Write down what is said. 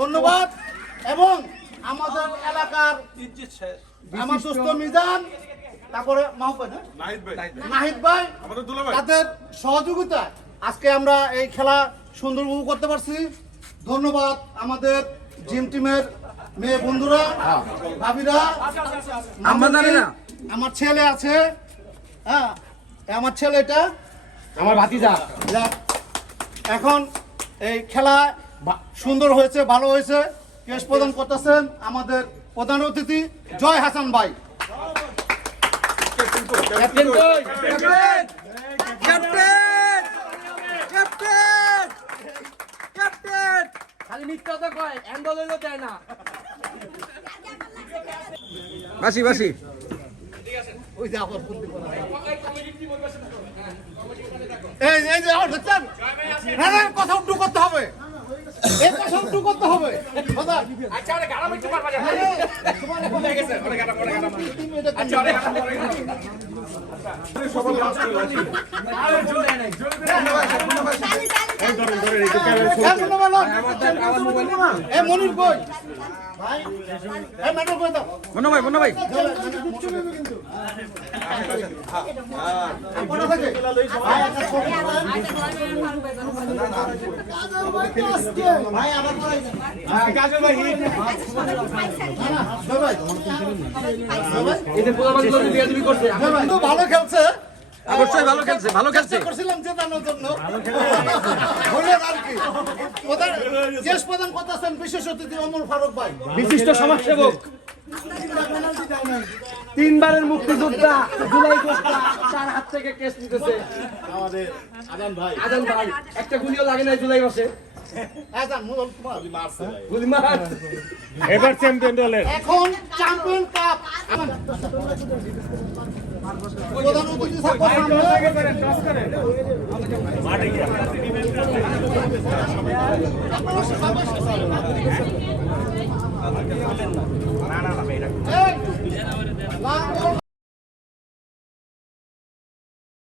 ধন্যবাদ। এবং আমাদের এলাকার আমার সুস্থ মিজান, তারপরে নাহিদ ভাই, তাদের সহযোগিতায় আজকে আমরা এই খেলা সুন্দর উপভোগ করতে পারছি। ধন্যবাদ আমাদের জিম টিমের মেয়ে বন্ধুরা, ভাবিরা, আমার ছেলে আছে, হ্যাঁ আমার ছেলেটা আমার ভাতিজা। এখন এই খেলা সুন্দর হয়েছে, ভালো হয়েছে। কেশ প্রদান করতেছেন আমাদের প্রধান অতিথি জয় হাসান ভাই। খালি মিথ্যা তো কয়, হ্যান্ডল হইলো দেয় না। বাসি বাসি ওই যে আবার বলতে পারা এই যে আবার দেখছেন, না না কথা উল্টো করতে হবে, এই কথা উল্টো করতে হবে। আচ্ছা আরে গাড়া মিটতে পারবা না। হয়ে গেছে ওরে গাড়া পড়ে গাড়া। আচ্ছা আরে গাড়া পড়ে গাড়া। সবাই কাজ করে আছে। আরে জোর দেয় নাই, জোর দেয় নাই। এই ধরে এই তো ক্যামেরা এই মনির কই ভাই, এই ম্যাডাম কই দাও, মুন্না ভাই কোথা থেকে ভাই একটা ছবি ভাই আবার করাই কাজল ভাই হিট। না ভাই এতে পোলাপানগুলো বিয়া দিবি করছে। তো ভালো খেলছে, অবশ্যই ভালো খেলছে করছিলাম জেতানোর জন্য, হলেন আর কি। কেশ প্রদান করতেছেন বিশেষ অতিথি ওমর ফারুক ভাই, বিশিষ্ট সমাজসেবক, তিনবারের মুক্তিযোদ্ধা, জুলাই যোদ্ধা, তার হাত থেকে কেস নিতেছে আমাদের আজান ভাই। আজান ভাই। একটা গুলিও লাগে না জুলাই মাসে। আজান মুরল কুমার গুলি মার। এবার চ্যাম্পিয়ন দলের এখন চ্যাম্পিয়ন কাপ প্রধান অতিথি থাকবে সামনে। এই, লাল